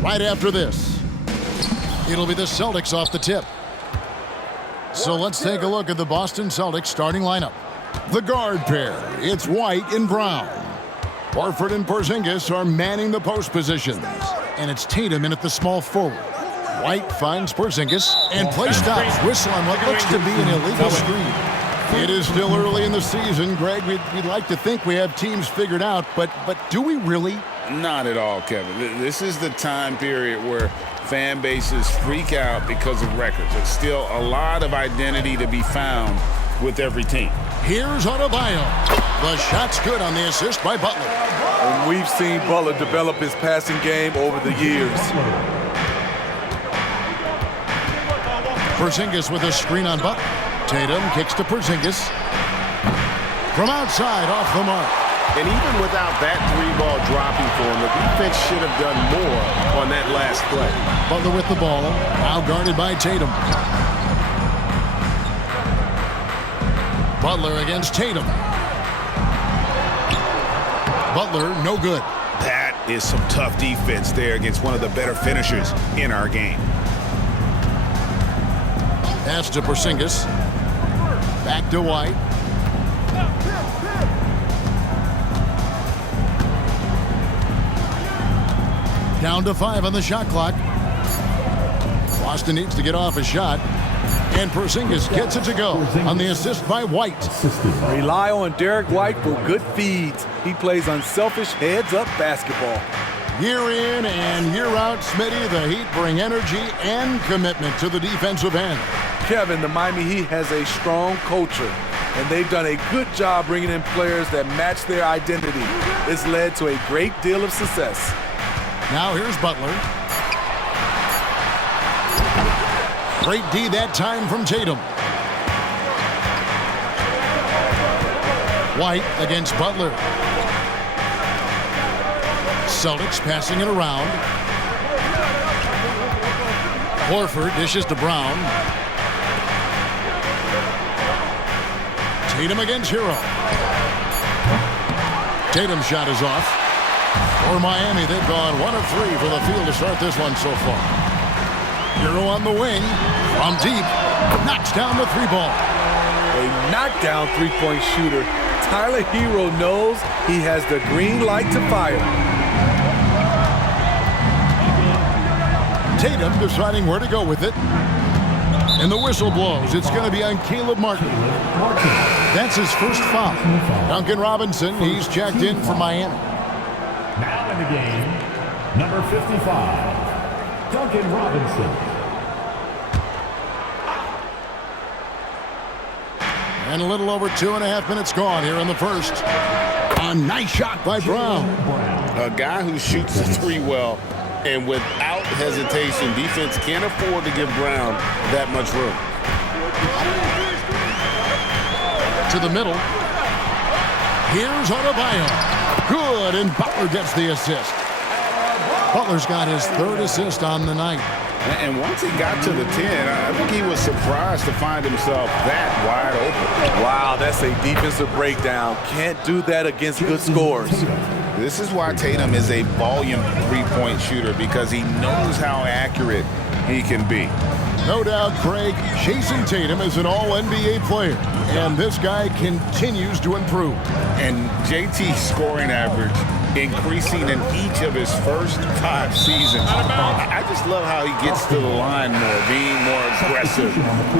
right after this. It'll be the Celtics off the tip. So let's take a look at the Boston Celtics starting lineup. The guard pair, it's White and Brown. Horford and Porzingis are manning the post positions. And it's Tatum in at the small forward. White finds Porzingis and play stops. Whistle on what looks to be an illegal screen. It is still early in the season, Greg. We'd like to think we have teams figured out, but do we really? Not at all, Kevin. This is the time period where fan bases freak out because of records. There's still a lot of identity to be found with every team. Here's Adebayo. The shot's good on the assist by Butler. And we've seen Butler develop his passing game over the years. Porzingis with a screen on Butler. Tatum kicks to Porzingis. From outside, off the mark. And even without that three-ball dropping for him, the defense should have done more on that last play. Butler with the ball, now guarded by Tatum. Butler against Tatum. Butler, no good. That is some tough defense there against one of the better finishers in our game. Pass to Porzingis. Back to White. Down to 5 on the shot clock. Boston needs to get off a shot. And Porzingis gets it to go on the assist by White. Rely on Derek White for good feeds. He plays unselfish heads-up basketball. Year in and year out, Smitty, the Heat bring energy and commitment to the defensive end. Kevin, the Miami Heat has a strong culture, and they've done a good job bringing in players that match their identity. It's led to a great deal of success. Now here's Butler. Great D that time from Tatum. White against Butler. Celtics passing it around. Horford dishes to Brown. Tatum against Hero. Tatum's shot is off. For Miami, they've gone 1 of 3 for the field to start this one so far. Hero on the wing, from deep, knocks down the 3-ball. A knockdown three-point shooter. Tyler Hero knows he has the green light to fire. Tatum deciding where to go with it. And the whistle blows. It's going to be on Caleb Martin. That's his first foul. Duncan Robinson, he's checked in for Miami. Now in the game, number 55, Duncan Robinson. And a little over 2.5 minutes gone here in the first. A nice shot by Brown. A guy who shoots the three well, and without hesitation, defense can't afford to give Brown that much room. To the middle. Here's Adebayo. Good, and Butler gets the assist. Butler's got his 3rd assist on the night. And once he got to the 10, I think he was surprised to find himself that wide open. Wow, that's a defensive breakdown. Can't do that against good scores. This is why Tatum is a volume three-point shooter, because he knows how accurate he can be. No doubt, Craig, Jason Tatum is an all-NBA player, and this guy continues to improve. And JT's scoring average increasing in each of his first 5 seasons. I just love how he gets to the line more, being more aggressive.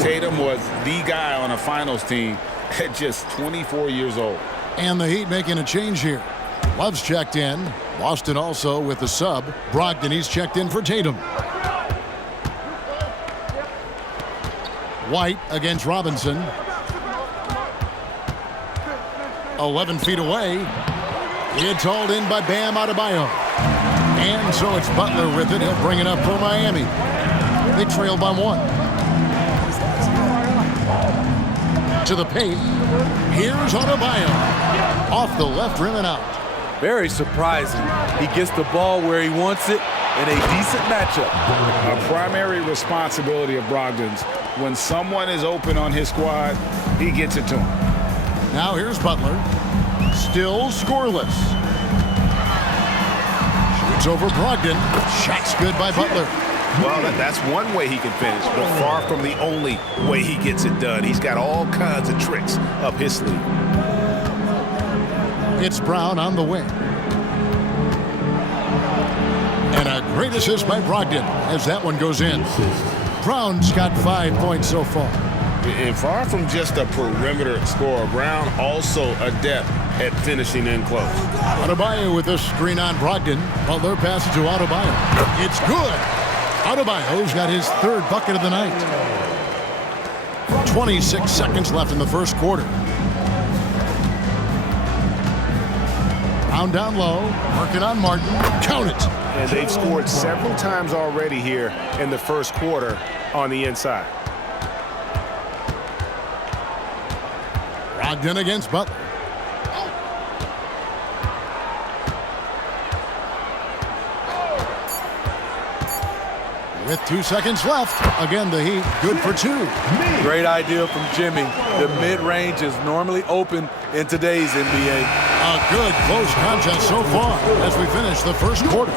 Tatum was the guy on a finals team at just 24 years old. And the Heat making a change here. Love's checked in. Boston also with the sub. Brogdon, he's checked in for Tatum. White against Robinson. 11 feet away. It's hauled in by Bam Adebayo. And so it's Butler with it. He'll bring it up for Miami. They trail by 1. To the paint. Here's Adebayo. Off the left rim and out. Very surprising. He gets the ball where he wants it in a decent matchup. A primary responsibility of Brogdon's. When someone is open on his squad, he gets it to him. Now here's Butler. Still scoreless. It's over Brogdon. Shot's good by Butler. Well, that's one way he can finish, but far from the only way he gets it done. He's got all kinds of tricks up his sleeve. It's Brown on the wing. And a great assist by Brogdon as that one goes in. Brown's got 5 points so far. And far from just a perimeter scorer, Brown also adept at finishing in close. Adebayo with this screen on Brogdon. Butler passes to Adebayo. It's good. Adebayo's got his third bucket of the night. 26 seconds left in the first quarter. Brown down low, working on Martin. Count it. And they've scored several times already here in the first quarter on the inside. Brogdon against Butler. With 2 seconds left, again the Heat good for 2. Great idea from Jimmy. The mid-range is normally open in today's NBA. A good close contest so far as we finish the first quarter.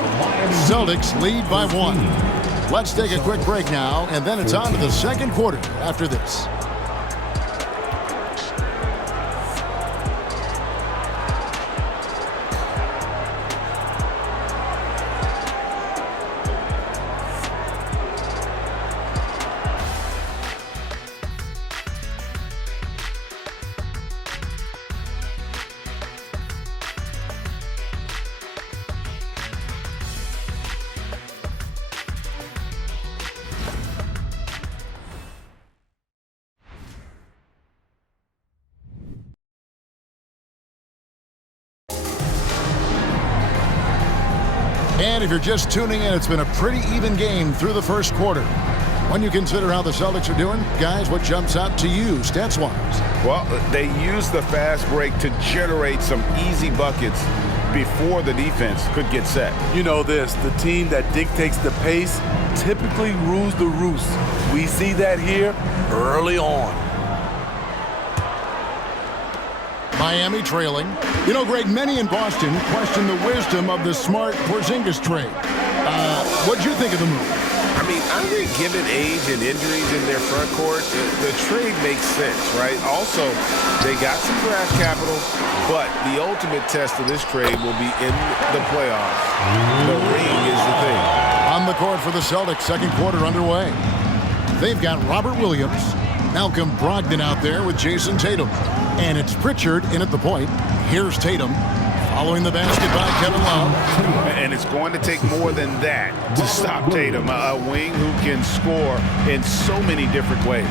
Celtics lead by 1. Let's take a quick break now, and then it's on to the second quarter after this. And if you're just tuning in, it's been a pretty even game through the first quarter. When you consider how the Celtics are doing, guys, what jumps out to you stats-wise? Well, they use the fast break to generate some easy buckets before the defense could get set. You know this, the team that dictates the pace typically rules the roost. We see that here early on. Miami trailing. You know, Greg, many in Boston question the wisdom of the Smart Porzingis trade. What'd you think of the move? I mean, I think given age and injuries in their front court, the trade makes sense, right? Also, they got some draft capital, but the ultimate test of this trade will be in the playoffs. The ring is the thing. On the court for the Celtics, second quarter underway. They've got Robert Williams, Malcolm Brogdon out there with Jason Tatum. And it's Pritchard in at the point. Here's Tatum following the basket by Kevin Love. And it's going to take more than that to stop Tatum, a wing who can score in so many different ways.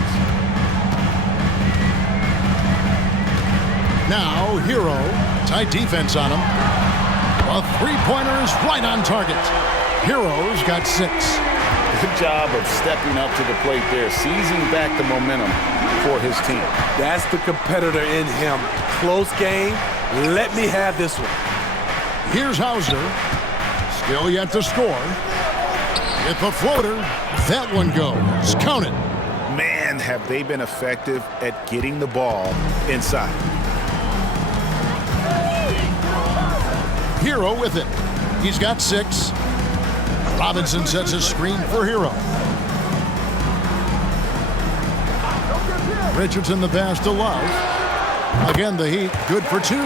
Now, Hero, tight defense on him. A three-pointer is right on target. Hero's got 6. Good job of stepping up to the plate there, seizing back the momentum for his team. That's the competitor in him. Close game. Let me have this one. Here's Hauser. Still yet to score. With the floater, that one goes. Count it. Man, have they been effective at getting the ball inside. Hero with it. He's got 6. Robinson sets a screen for Hero. Richardson the pass to Love. Again, the Heat good for 2.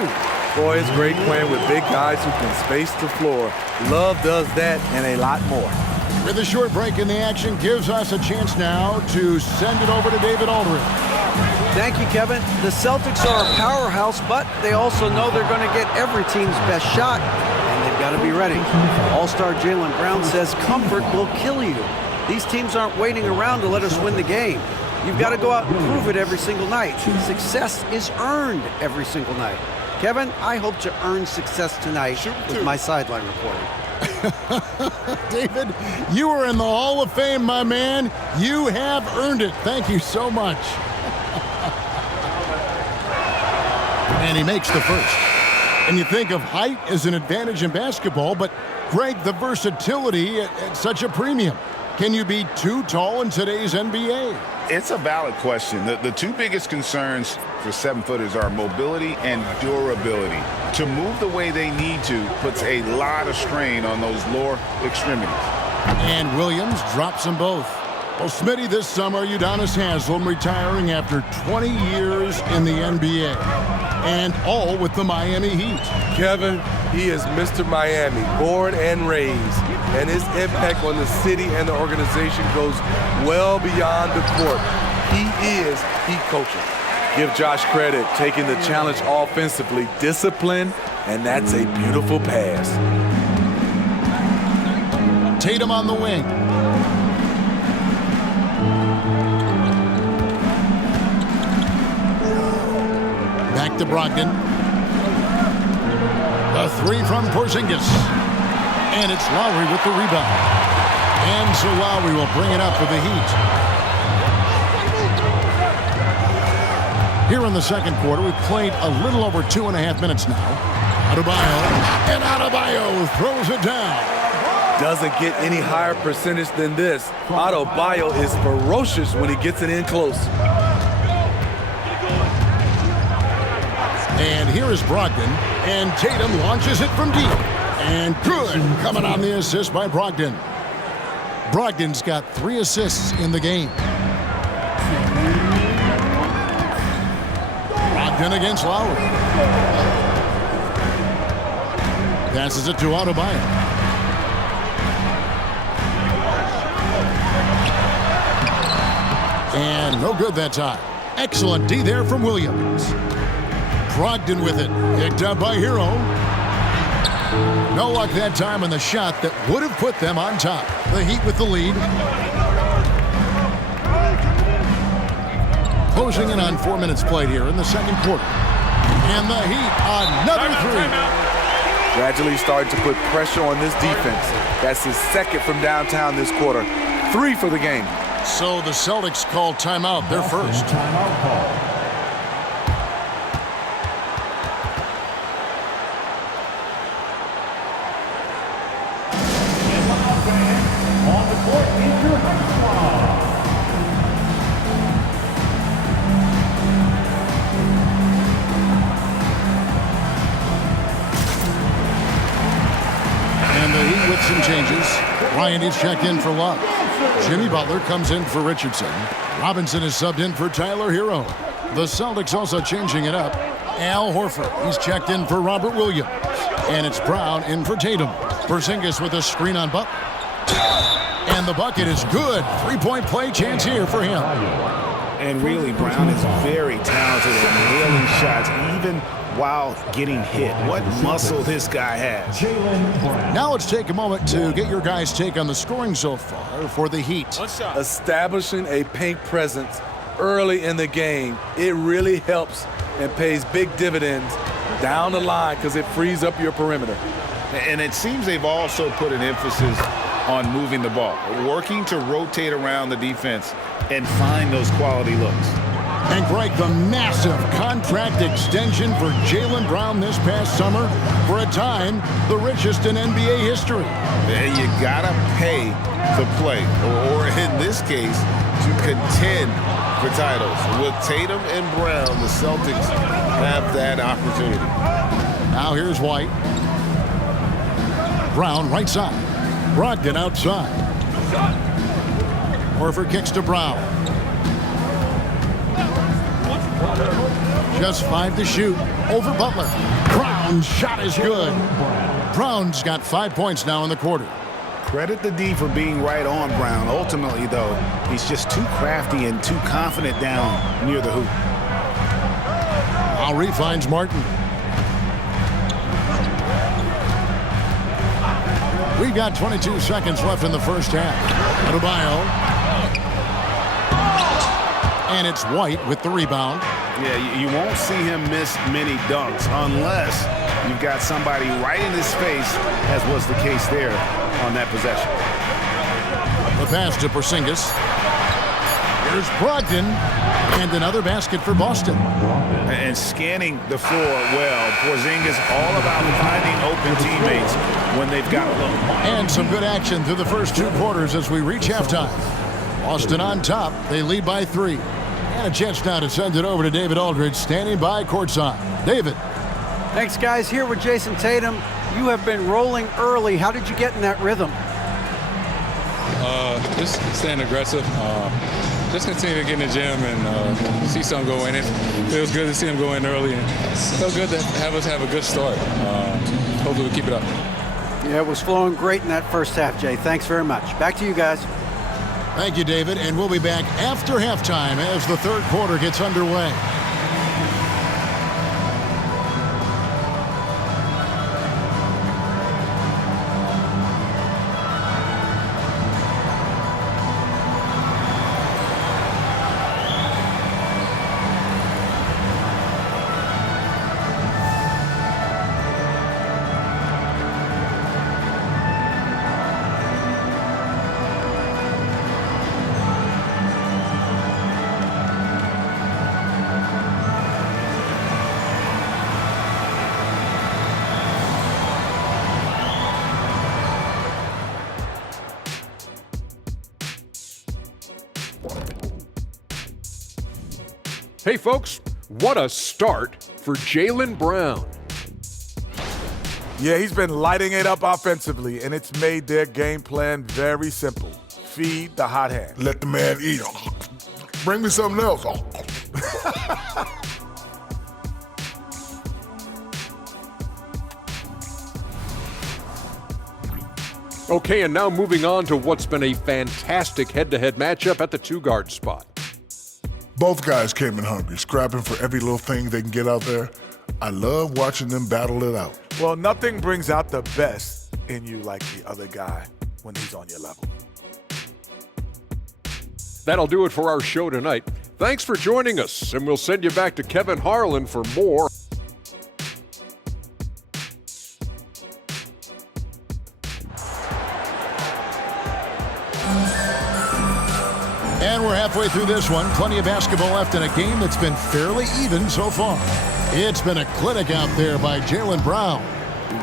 Boy, it's great playing with big guys who can space the floor. Love does that and a lot more. With a short break in the action, gives us a chance now to send it over to David Aldridge. Thank you, Kevin. The Celtics are a powerhouse, but they also know they're going to get every team's best shot, and they've got to be ready. All-star Jaylen Brown says comfort will kill you. These teams aren't waiting around to let us win the game. You've got to go out and prove it every single night. Success is earned every single night. Kevin, I hope to earn success tonight with my sideline reporting. David, you are in the Hall of Fame, my man. You have earned it. Thank you so much. And he makes the first. And you think of height as an advantage in basketball, but Greg, the versatility at such a premium. Can you be too tall in today's NBA? It's a valid question. The two biggest concerns for 7-footers are mobility and durability. To move the way they need to puts a lot of strain on those lower extremities. And Williams drops them both. Well, Smitty, this summer Udonis Haslem retiring after 20 years in the NBA. And all with the Miami Heat. Kevin, he is Mr. Miami, born and raised. And his impact on the city and the organization goes well beyond the court. He is Heat coaching. Give Josh credit, taking the challenge offensively, discipline, and that's a beautiful pass. Tatum on the wing. Back to Brogdon. The three from Porzingis. And it's Lowry with the rebound. And so Lowry will bring it up for the Heat. Here in the second quarter, we've played a little over 2.5 minutes now. Adebayo. And Adebayo throws it down. Doesn't get any higher percentage than this. Adebayo is ferocious when he gets it in close. And here is Brogdon, and Tatum launches it from deep. And good, coming on the assist by Brogdon. Brogdon's got 3 assists in the game. Brogdon against Lowry. Passes it to Adebayo. And no good that time. Excellent D there from Williams. Brogdon with it. Picked up by Hero. No luck that time on the shot that would have put them on top. The Heat with the lead. Closing in on 4 minutes played here in the second quarter. And the Heat, another three. Gradually starting to put pressure on this defense. That's his second from downtown this quarter. 3 for the game. So the Celtics call timeout, their first. Timeout call. On the court is your high squad. And the Heat with some changes. Ryan is checked in for Love. Jimmy Butler comes in for Richardson. Robinson is subbed in for Tyler Hero. The Celtics also changing it up. Al Horford, he's checked in for Robert Williams. And it's Brown in for Tatum. Porzingis with a screen on Butler. And the bucket is good. 3-point play chance here for him. And really, Brown is very talented at nailing shots, even while getting hit. What muscle this guy has. Now let's take a moment to get your guys' take on the scoring so far for the Heat. Establishing a paint presence early in the game, it really helps and pays big dividends down the line because it frees up your perimeter. And it seems they've also put an emphasis on moving the ball, working to rotate around the defense and find those quality looks. And Greg, the massive contract extension for Jaylen Brown this past summer, for a time, the richest in NBA history. And you gotta pay to play, or in this case, to contend for titles. With Tatum and Brown, the Celtics have that opportunity. Now here's White. Brown right side. Brogdon outside. Horford kicks to Brown. Just 5 to shoot. Over Butler. Brown's shot is good. Brown's got 5 points now in the quarter. Credit the D for being right on Brown. Ultimately, though, he's just too crafty and too confident down near the hoop. Lowry finds Martin. We've got 22 seconds left in the first half. Adebayo. And it's White with the rebound. Yeah, you won't see him miss many dunks unless you've got somebody right in his face, as was the case there on that possession. The pass to Porzingis. Here's Brogdon, and another basket for Boston. And scanning the floor well. Porzingis all about finding open teammates when they've got a look. And some good action through the first 2 quarters as we reach halftime. Boston on top. They lead by 3. And a chance now to send it over to David Aldridge, standing by courtside. David. Thanks, guys. Here with Jason Tatum. You have been rolling early. How did you get in that rhythm? Just staying aggressive. Just continue to get in the gym and see something go in. It feels good to see him go in early, and it felt good to have us have a good start. Hopefully we'll keep it up. Yeah, it was flowing great in that first half, Jay. Thanks very much. Back to you guys. Thank you, David. And we'll be back after halftime as the third quarter gets underway. Hey folks, what a start for Jaylen Brown. Yeah, he's been lighting it up offensively, and it's made their game plan very simple. Feed the hot hand. Let the man eat. Bring me something else. Okay, and now moving on to what's been a fantastic head-to-head matchup at the 2-guard spot. Both guys came in hungry, scrapping for every little thing they can get out there. I love watching them battle it out. Well, nothing brings out the best in you like the other guy when he's on your level. That'll do it for our show tonight. Thanks for joining us, and we'll send you back to Kevin Harlan for more. And we're halfway through this one. Plenty of basketball left in a game that's been fairly even so far. It's been a clinic out there by Jaylen Brown.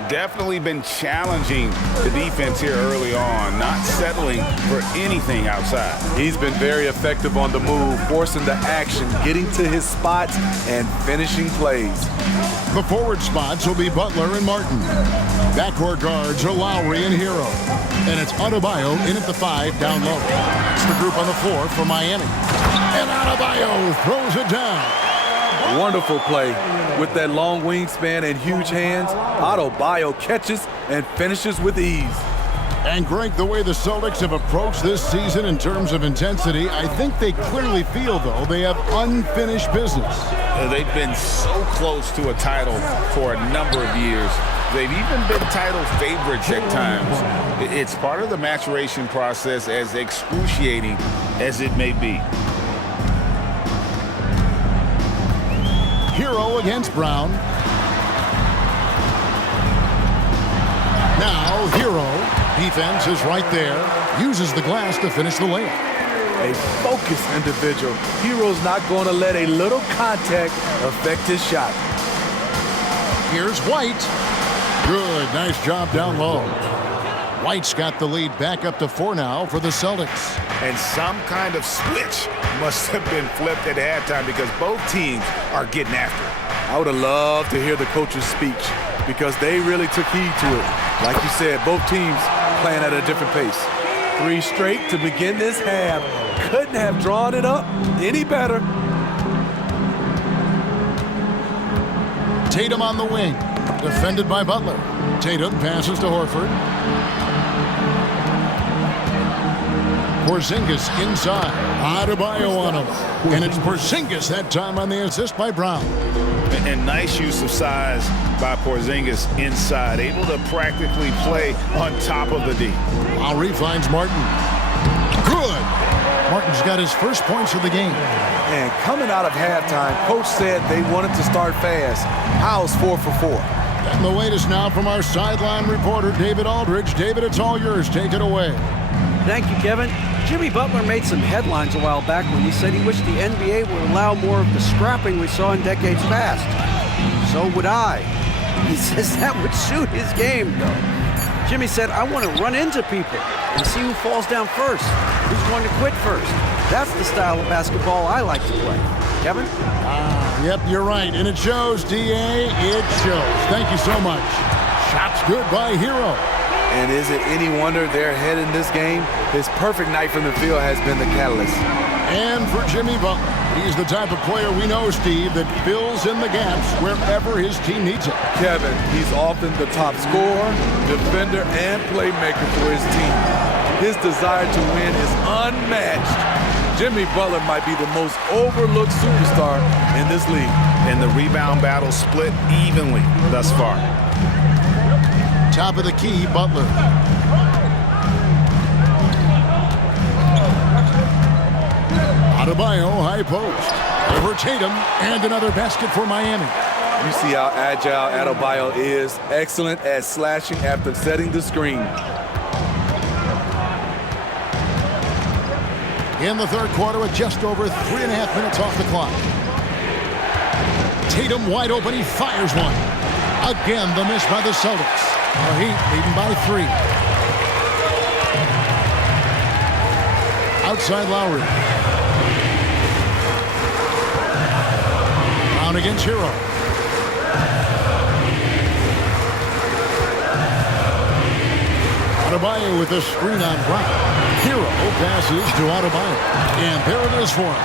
Definitely been challenging the defense here early on, not settling for anything outside. He's been very effective on the move, forcing the action, getting to his spots, and finishing plays. The forward spots will be Butler and Martin. Backcourt guards are Lowry and Hero. And it's Adebayo in at the 5 down low. That's the group on the floor for Miami. And Adebayo throws it down. Wonderful play. With that long wingspan and huge hands, Adebayo catches and finishes with ease. And Greg, the way the Celtics have approached this season in terms of intensity, I think they clearly feel, though, they have unfinished business. They've been so close to a title for a number of years. They've even been title favorites at times. It's part of the maturation process, as excruciating as it may be. Hero against Brown. Now Hero, defense is right there, uses the glass to finish the layup. A focused individual. Hero's not going to let a little contact affect his shot. Here's White. Good, nice job down low. White's got the lead back up to 4 now for the Celtics. And some kind of switch must have been flipped at halftime because both teams are getting after it. I would have loved to hear the coach's speech because they really took heed to it. Like you said, both teams playing at a different pace. 3 straight to begin this half. Couldn't have drawn it up any better. Tatum on the wing, defended by Butler. Tatum passes to Horford. Porzingis inside. Adebayo on him. And it's Porzingis that time on the assist by Brown. And nice use of size by Porzingis inside, able to practically play on top of the D. Lowry finds Martin. Good. Martin's got his first points of the game. And coming out of halftime, coach said they wanted to start fast. How's 4 for 4? And the latest now from our sideline reporter, David Aldridge. David, it's all yours. Take it away. Thank you, Kevin. Jimmy Butler made some headlines a while back when he said he wished the NBA would allow more of the scrapping we saw in decades past. So would I. He says that would suit his game, though. Jimmy said, I want to run into people and see who falls down first, who's going to quit first. That's the style of basketball I like to play. Kevin? Yep, you're right. And it shows, D.A. It shows. Thank you so much. Shots good by Hero. And is it any wonder they're ahead in this game? His perfect night from the field has been the catalyst. And for Jimmy Butler, he's the type of player we know, Steve, that fills in the gaps wherever his team needs it. Kevin, he's often the top scorer, defender, and playmaker for his team. His desire to win is unmatched. Jimmy Butler might be the most overlooked superstar in this league. And the rebound battle split evenly thus far. Top of the key, Butler. Adebayo, high post. Over Tatum, and another basket for Miami. You see how agile Adebayo is. Excellent at slashing after setting the screen. In the third quarter with just over 3.5 minutes off the clock. Tatum wide open, he fires one. Again, the miss by the Celtics. The Heat leading by 3. Outside Lowry. Brown against Hero. Adebayo with the screen on Brown. Hero passes to Adebayo. And there it is for him.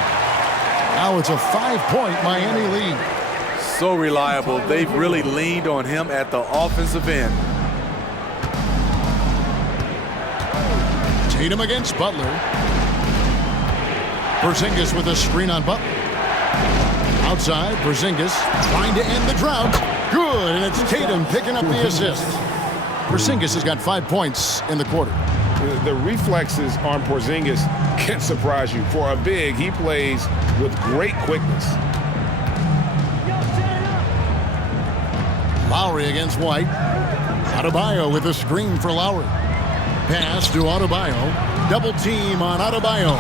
Now it's a 5-point Miami lead. So reliable. They've really leaned on him at the offensive end. Tatum against Butler. Porzingis with a screen on Butler. Outside, Porzingis trying to end the drought. Good, and it's Tatum picking up the assist. Porzingis has got 5 points in the quarter. The reflexes on Porzingis can surprise you. For a big, he plays with great quickness. Lowry against White. Adebayo with a screen for Lowry. Pass to Adebayo. Double team on Adebayo.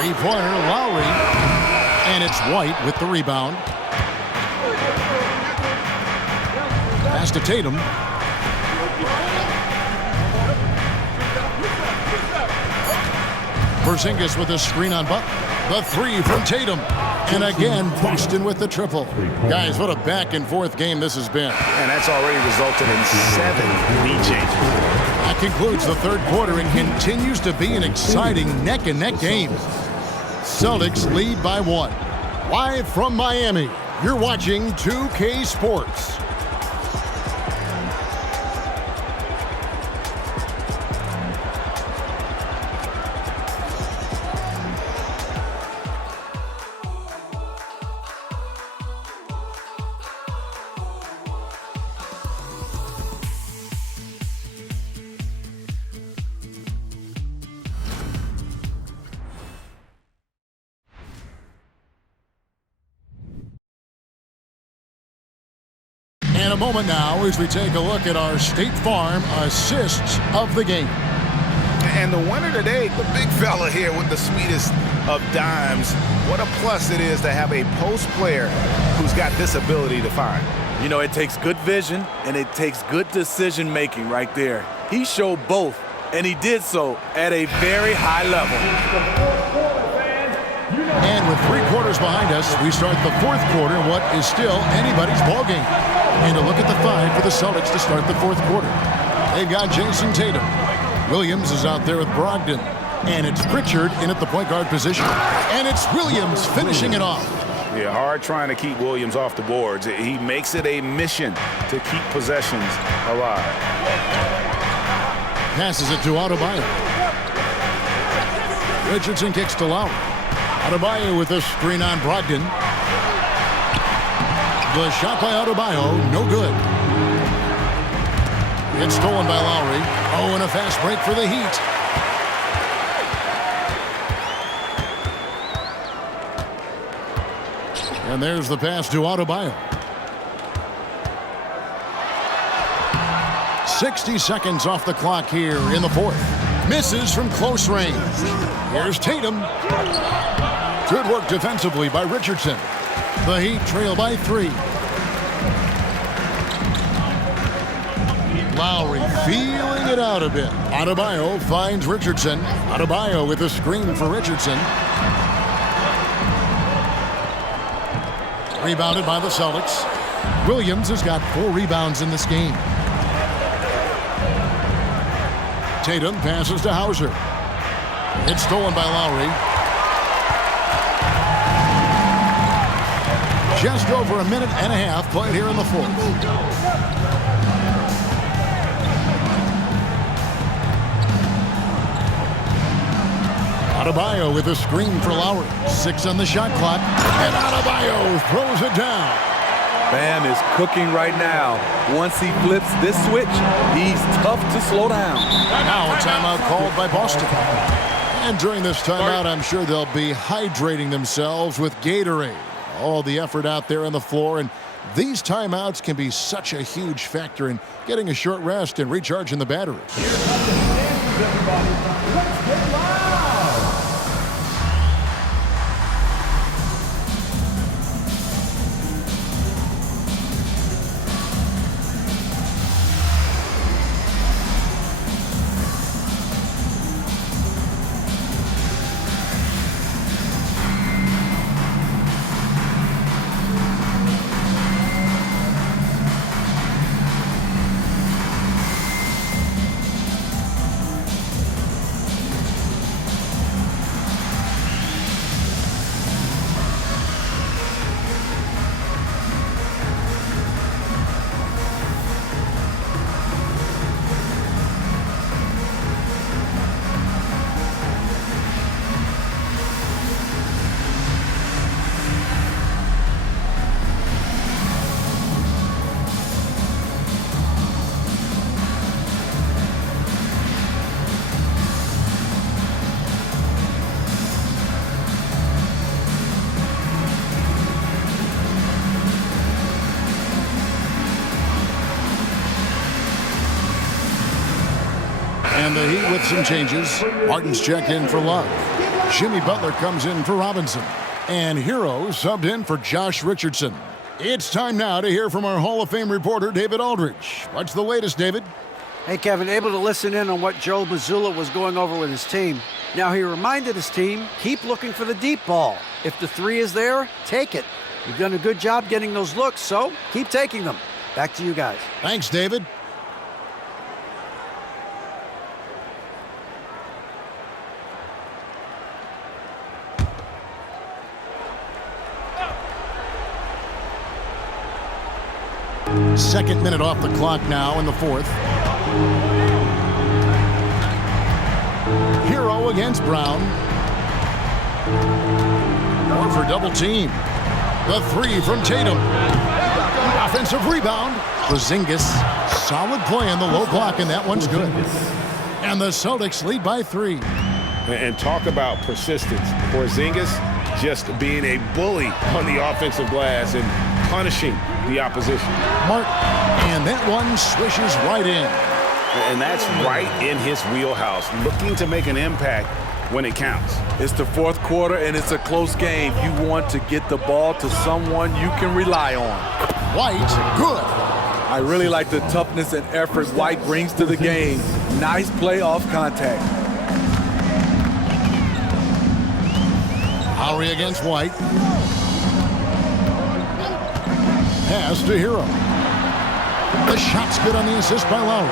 Three-pointer, Lowry. And it's White with the rebound. Pass to Tatum. Porzingis with a screen on Butler. The 3 from Tatum. And again, Boston with the triple. Guys, what a back-and-forth game this has been. And that's already resulted in 7 lead changes. That concludes the third quarter and continues to be an exciting neck-and-neck game. Celtics lead by 1. Live from Miami, you're watching 2K Sports. In a moment now as we take a look at our State Farm assists of the game. And the winner today, the big fella here with the sweetest of dimes. What a plus it is to have a post player who's got this ability to find. You know, it takes good vision and it takes good decision making right there. He showed both, and he did so at a very high level. And with 3 quarters behind us, we start the fourth quarter in what is still anybody's ballgame. And a look at the 5 for the Celtics to start the fourth quarter. They've got Jason Tatum. Williams is out there with Brogdon. And it's Pritchard in at the point guard position. And it's Williams finishing it off. Yeah, hard trying to keep Williams off the boards. He makes it a mission to keep possessions alive. Passes it to Adebayo. Richardson kicks to Lowry. Adebayo with a screen on Brogdon. The shot by Adebayo, no good. It's stolen by Lowry. Oh, and a fast break for the Heat. And there's the pass to Adebayo. 60 seconds off the clock here in the fourth. Misses from close range. Here's Tatum. Good work defensively by Richardson. The Heat trail by 3. Lowry feeling it out a bit. Adebayo finds Richardson. Adebayo with a screen for Richardson. Rebounded by the Celtics. Williams has got 4 rebounds in this game. Tatum passes to Hauser. It's stolen by Lowry. Just over a minute and a half played here in the fourth. Adebayo with a screen for Lowry. 6 on the shot clock. And Adebayo throws it down. Bam is cooking right now. Once he flips this switch, he's tough to slow down. Now a timeout called by Boston. And during this timeout, I'm sure they'll be hydrating themselves with Gatorade. All the effort out there on the floor, and these timeouts can be such a huge factor in getting a short rest and recharging the batteries. Everybody, let's get loud. And the Heat with some changes. Martin's checked in for Love. Jimmy Butler comes in for Robinson. And Hero subbed in for Josh Richardson. It's time now to hear from our Hall of Fame reporter, David Aldridge. What's the latest, David? Hey, Kevin, able to listen in on what Joe Mazzulla was going over with his team. Now, he reminded his team, keep looking for the deep ball. If the 3 is there, take it. You've done a good job getting those looks, so keep taking them. Back to you guys. Thanks, David. Second minute off the clock now in the fourth. Hero against Brown. Or for double team. The 3 from Tatum. Offensive rebound. Porzingis. Solid play in the low block, and that one's good. And the Celtics lead by 3. And talk about persistence. Porzingis just being a bully on the offensive glass and punishing the opposition. Mark, and that one swishes right in. And that's right in his wheelhouse, looking to make an impact when it counts. It's the fourth quarter, and it's a close game. You want to get the ball to someone you can rely on. White, good. I really like the toughness and effort White brings to the game. Nice play off contact. Lowry against White. Pass to Hero. The shot's good on the assist by Lowry.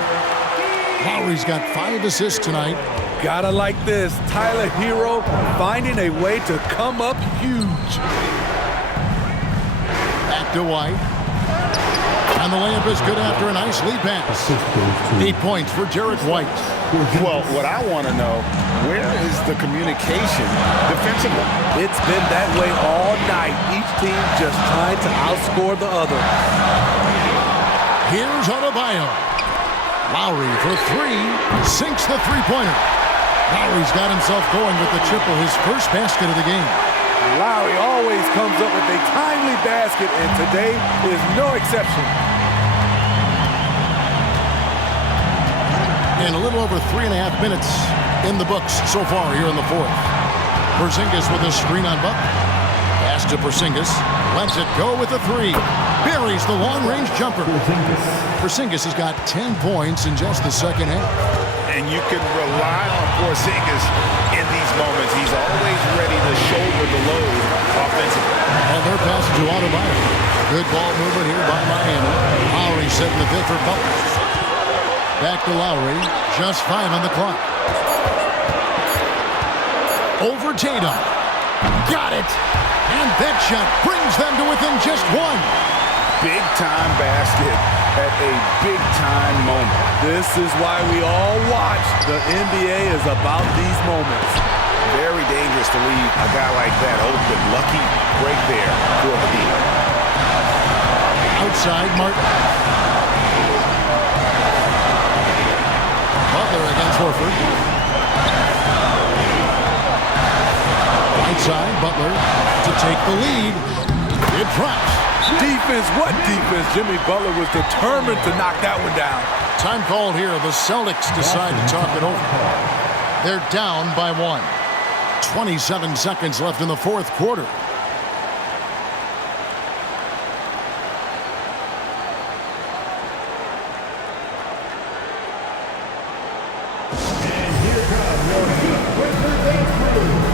Lowry's got 5 assists tonight. Gotta like this. Tyler Hero finding a way to come up huge. Back to White. And the layup is good after a nice lead pass. 8 points for Derek White. Well, what I want to know, where is the communication defensively? It's been that way all night. Each team just trying to outscore the other. Here's Adebayo. Lowry for 3. Sinks the three-pointer. Lowry's got himself going with the triple, his first basket of the game. Lowry always comes up with a timely basket, and today is no exception. And a little over 3.5 minutes in the books so far here in the fourth. Porzingis with a screen on Buck. Pass to Porzingis. Lets it go with a three. Buries the long-range jumper. Porzingis has got 10 points in just the second half. And you can rely on Porzingis in these moments. He's always ready to shoulder the load offensively. And they're passing to Adebayo. Good ball movement here by Miami. Lowry setting the fifth for Butler. Back to Lowry. Just 5 on the clock. Over Tatum. Got it. And that shot brings them to within just one. Big-time basket at a big-time moment. This is why we all watch. The NBA is about these moments. Very dangerous to leave a guy like that open. Lucky break there for the Heat. Outside, Martin. Butler against Horford. Outside, Butler to take the lead. It drops. Defense, what defense? Jimmy Butler was determined to knock that one down. Time called here. The Celtics decide to talk it over. They're down by 1. 27 seconds left in the fourth quarter. And here comes your Heat Wizards and crew.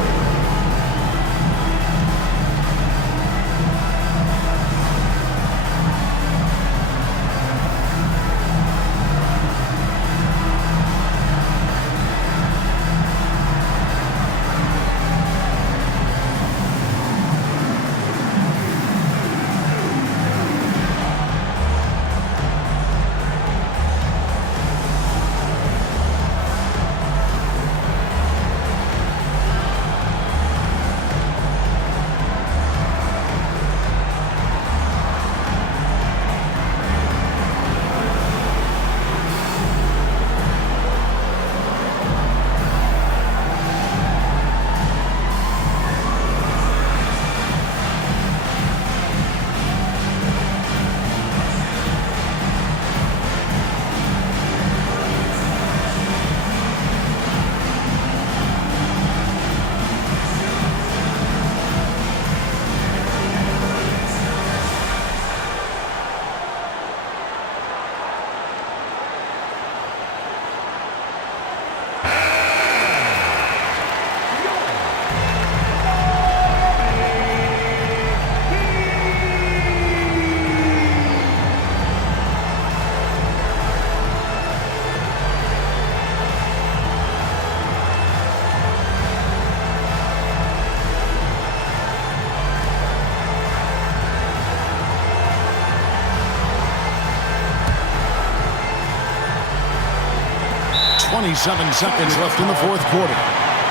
.27 seconds left in the fourth quarter.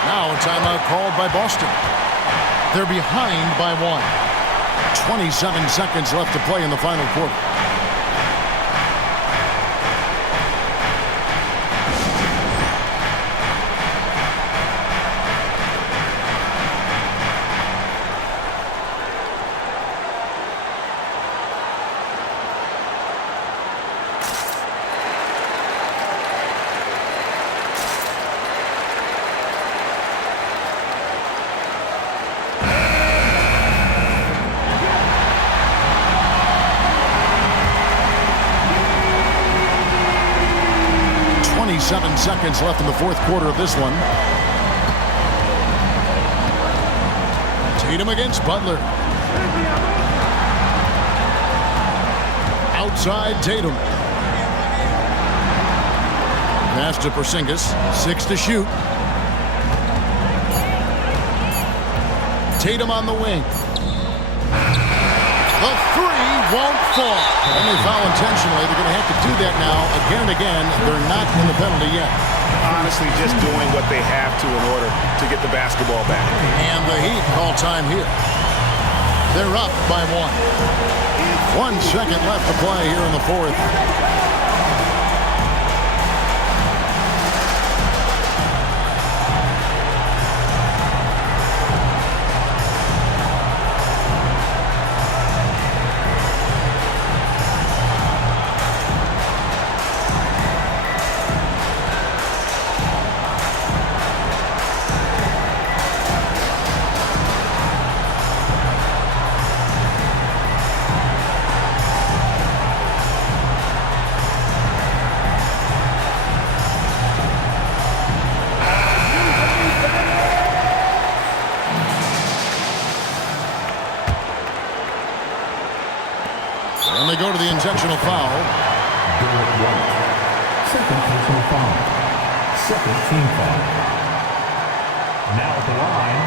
Now a timeout called by Boston. They're behind by 1. 27 seconds left to play in the final quarter. .7 seconds left in the fourth quarter of this one. Tatum against Butler. Outside Tatum. Pass to Porzingis. 6 to shoot. Tatum on the wing. The three won't fall. And they foul intentionally. They're going to have to do that now again and again. They're not in the penalty yet. Honestly, just doing what they have to in order to get the basketball back. And the Heat call time here. They're up by 1. 1 second left to play here in the fourth. intentional foul. Second personal foul. Second team foul. Now at the line,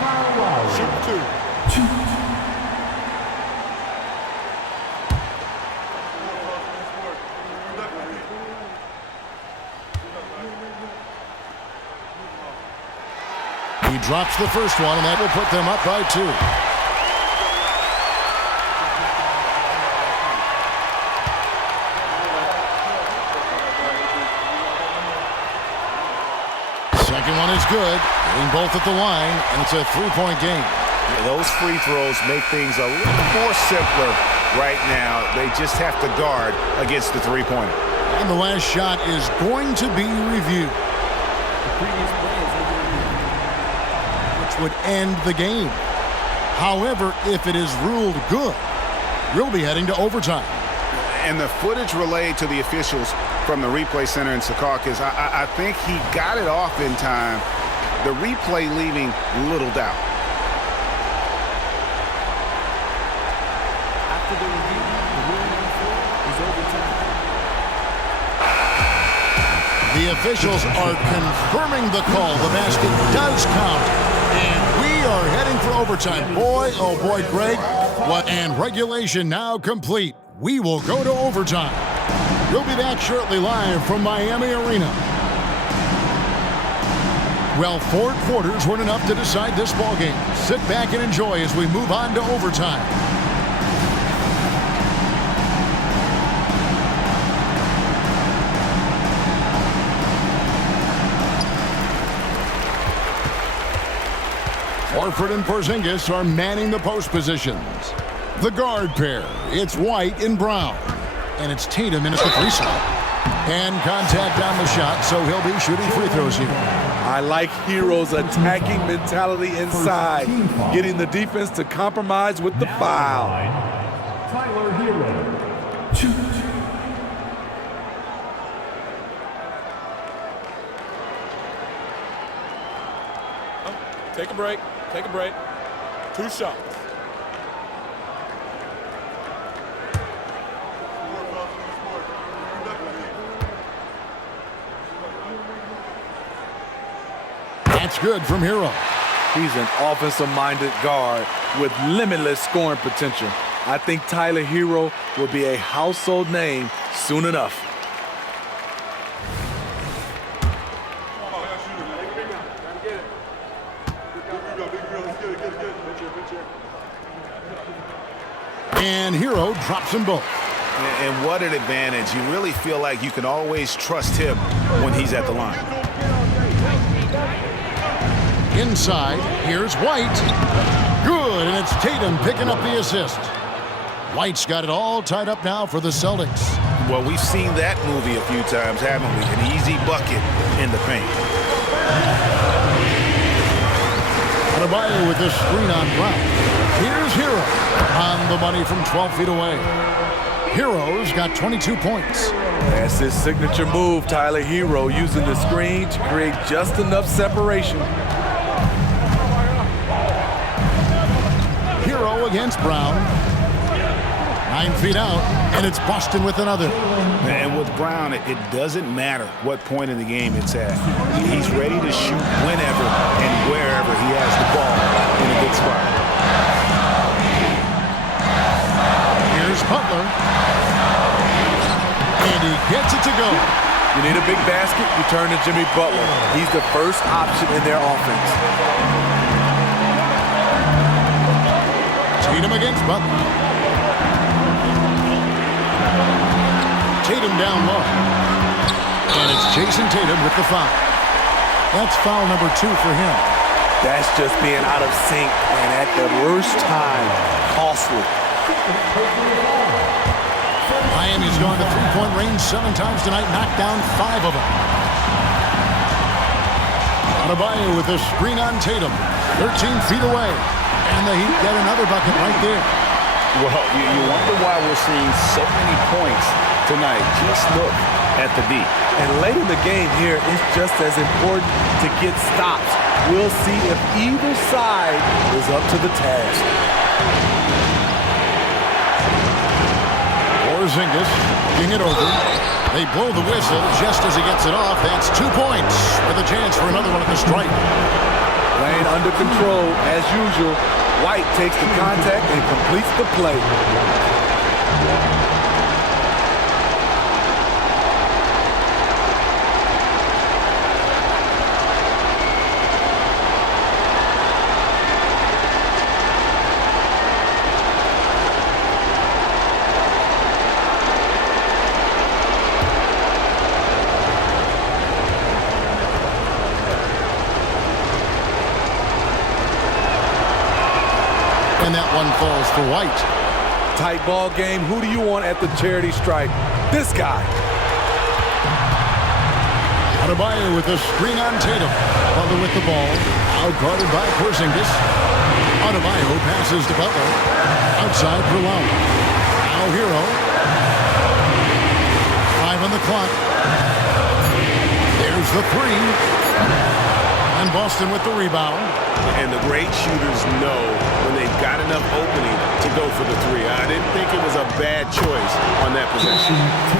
Kyle Lowry. Shoot two. He drops the first one, and that will put them up by 2. Second one is good. Hitting both at the line, and it's a 3-point game. Yeah, those free throws make things a little more simpler right now. They just have to guard against the three-pointer. And the last shot is going to be reviewed, which would end the game. However, if it is ruled good, we'll be heading to overtime. And the footage relayed to the officials from the replay center in Secaucus, I think he got it off in time. The replay leaving little doubt. After the review, the ruling on the floor is overtime. The officials are confirming the call. The basket does count. And we are heading for overtime. Boy, oh boy, Greg. And regulation now complete. We will go to overtime. We'll be back shortly live from Miami Arena. Well, 4 quarters weren't enough to decide this ballgame. Sit back and enjoy as we move on to overtime. Horford and Porzingis are manning the post positions. The guard pair, it's White and Brown. And it's Tatum in at the free slot. And contact on the shot, so he'll be shooting free throws here. I like Hero's attacking mentality inside, getting the defense to compromise with the foul. Tyler Hero. Shoot. Take a break. Take a break. 2 shots. That's good from Hero. He's an offensive-minded guard with limitless scoring potential. I think Tyler Hero will be a household name soon enough. And Hero drops them both. And what an advantage. You really feel like you can always trust him when he's at the line. Inside, here's White. Good, and it's Tatum picking up the assist. White's got it all tied up now for the Celtics. Well, we've seen that movie a few times, haven't we? An easy bucket in the paint. Adebayo with the screen on Brown. Here's Hero on the money from 12 feet away. Hero's got 22 points. That's his signature move, Tyler Hero, using the screen to create just enough separation. Hero against Brown. 9 feet out, and it's Boston with another. And with Brown, it doesn't matter what point in the game it's at. He's ready to shoot whenever and wherever he has the ball in a good spot. Here's Butler. And he gets it to go. You need a big basket, you turn to Jimmy Butler. He's the first option in their offense. Tatum against Butler. Tatum down low. And it's Jason Tatum with the foul. That's foul number 2 for him. That's just being out of sync and at the worst time, costly. Miami's gone to three-point range 7 times tonight, knocked down 5 of them. Adebayo with the screen on Tatum, 13 feet away. And the Heat get another bucket right there. Well, you wonder why we're seeing so many points tonight. Just look at the D. And late in the game here, it's just as important to get stops. We'll see if either side is up to the task. Porzingis getting it over. They blow the whistle just as he gets it off. That's 2 points with a chance for another one at the stripe. Playing under control as usual. White takes the contact and completes the play. And that one falls for White. Tight ball game. Who do you want at the charity stripe? This guy. Adebayo with a screen on Tatum. Butler with the ball. Out-guarded by Porzingis. Adebayo passes to Butler. Outside for Lowry. Now Hero. 5 on the clock. There's the 3. And Boston with the rebound. And the great shooters know when they've got enough opening to go for the 3. I didn't think it was a bad choice on that possession.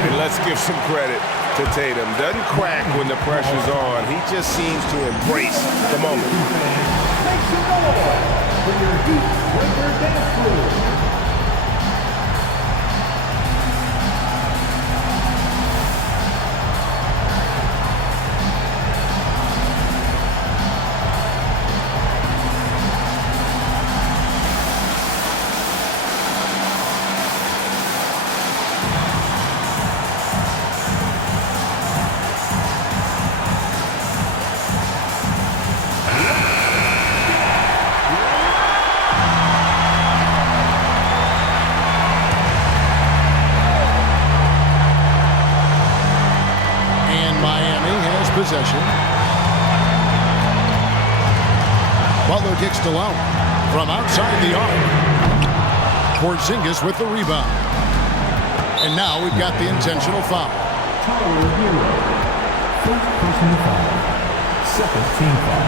And let's give some credit to Tatum. Doesn't crack when the pressure's on. He just seems to embrace the moment. Make some noise for your Heat Breaker dance crew. Possession. Butler kicks to Lowry from outside the arc. Porzingis with the rebound. And now we've got the intentional foul. Tyler Hero. First personal foul. Second team foul.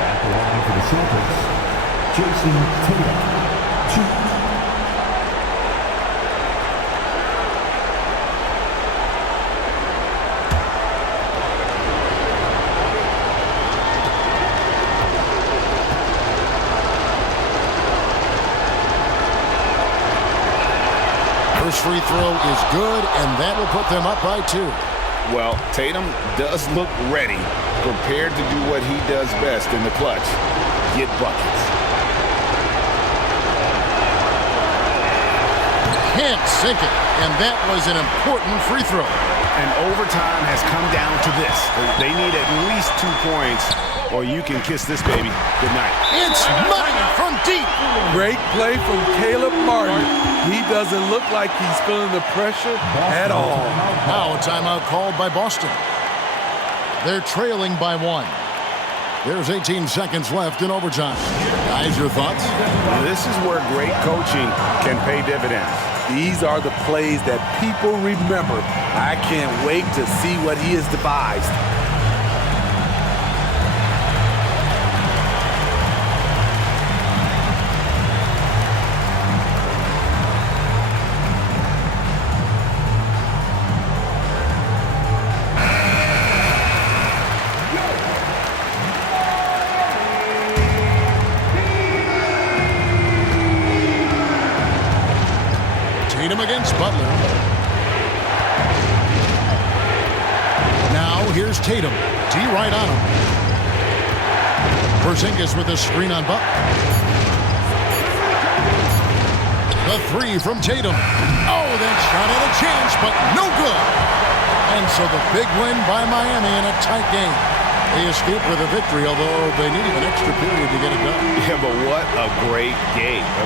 At the line for the Celtics, Jason Tatum. 2. First free throw is good, and that will put them up by 2. Well, Tatum does look ready, prepared to do what he does best in the clutch, get buckets. Can't sink it, and that was an important free throw. And overtime has come down to this. They need at least 2 points, or you can kiss this baby goodnight. It's money from deep. Great play from Caleb Martin. He doesn't look like he's feeling the pressure at all. Now a timeout called by Boston. They're trailing by 1. There's 18 seconds left in overtime. Guys, your thoughts? This is where great coaching can pay dividends. These are the plays that people remember. I can't wait to see what he has devised. Tatum against Butler. Now here's Tatum. D right on him. Porzingis with a screen on Butler. The 3 from Tatum. Oh, that shot had a chance, but no good. And so the big win by Miami in a tight game. They escaped with a victory, although they needed an extra period to get it done. Yeah, but what a great game. I mean,